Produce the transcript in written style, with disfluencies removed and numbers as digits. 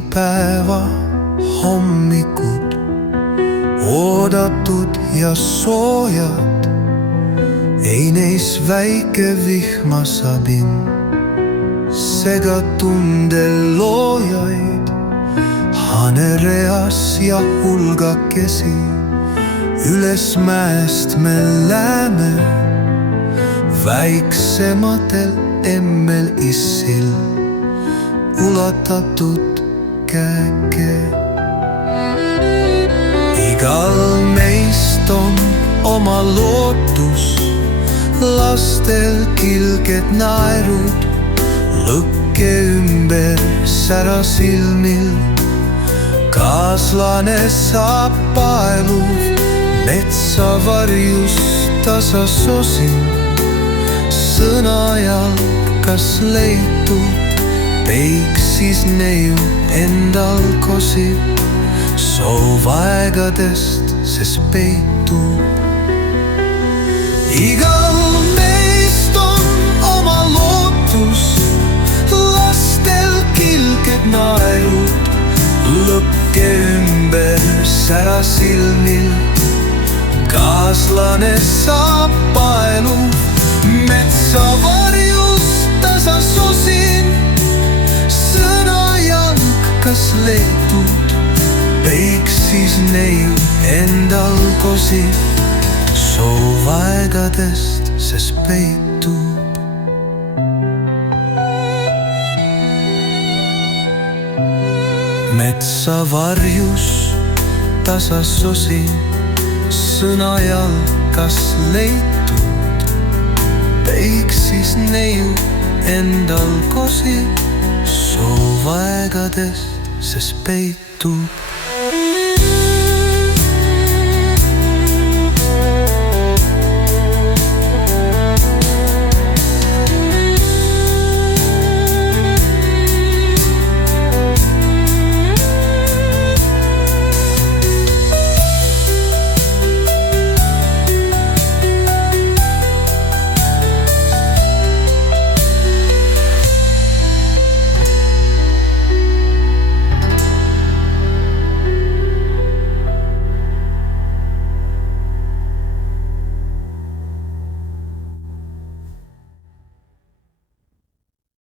jaanipäeva hommikud, oodatud ja soojad, ei neis väike vihmasabin sega tundel loojaid. Hanereas ja hulgakesi üles mäest me läheme, väiksematel emmelissil ulatatud käke. Igal meist on oma lootus, lastel kilged naerud, lõkke ümber särasilmil. Kaaslane saab paeluv metsavarjus tasa sosin, sõnajalg kas leitub, peiksis neiu endal kosib, soovaegadest ses peitub. Igal meist on oma lootus, lastel kilged naerud, lõkke ümber särasilmil. Kaaslane saab paeluv metsavarjus tasa sosin, sõnajalg kas leitub, peiksis neiu endal kosib, soovaegadest ses peitub. Metsavarjus tasa sosin, sõnajalg kas leitub, peiksis neiu endal kosib, soovaegadest ses peitub.